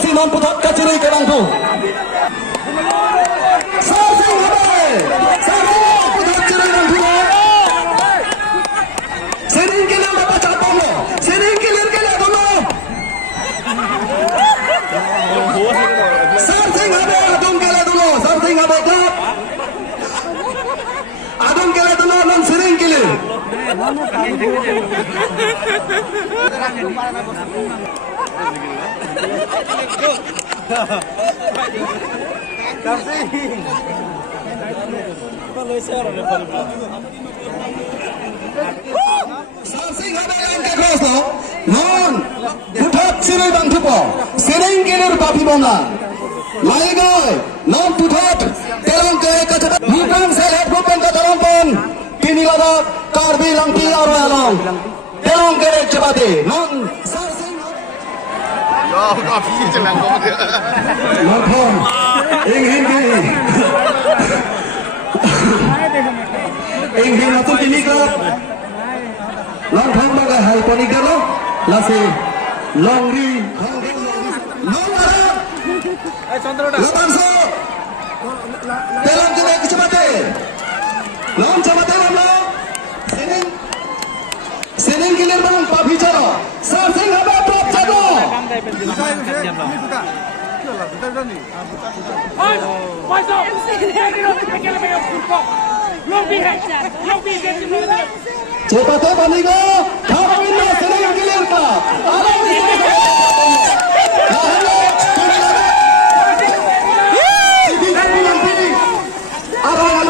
si non putot kaciri ke bangku. Sarsing habe. Sarsing putot kaciri bangku. Sering kilir dapat catam lo. Sering kilir dulu. Sarsing habe adung kilir dulu. Sarsing habe klub. Adung kilir dulu non sering kilir. Sarsing habe angkat cross lo. Non putot sirai bang thupo. Sering kilir babi bonga. Laigai non putot terang ke kata. Nipang sehat bukan kata rompong. Kini lada karbi langki arwalong. Terang ke cepati. Non sarsing. Yo, kau pergi jangan kau dia. Nopong ingin nonton ini klub Nopong bagai hai poni kalau lasi longri Latanso Telang kena kecepatan Long cepatan long Sining kilir bang Pak bicara Sarsing apa prop jago Cepatnya Panigo, kamu ini sering kilir pak. Arang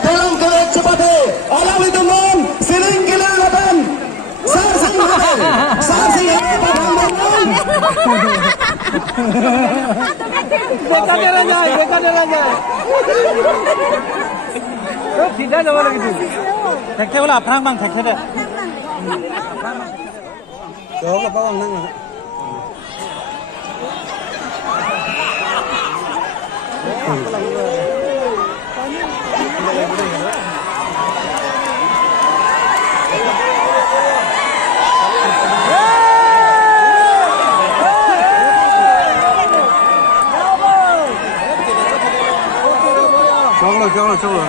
dalam kereta cepatnya, alam itu non sering kilir lapan. Sarsing apa non? Dekade raja. Tidak ada orang itu. Teknya bola perang bang teknya deh. Jauh ke bawah nang. Coba.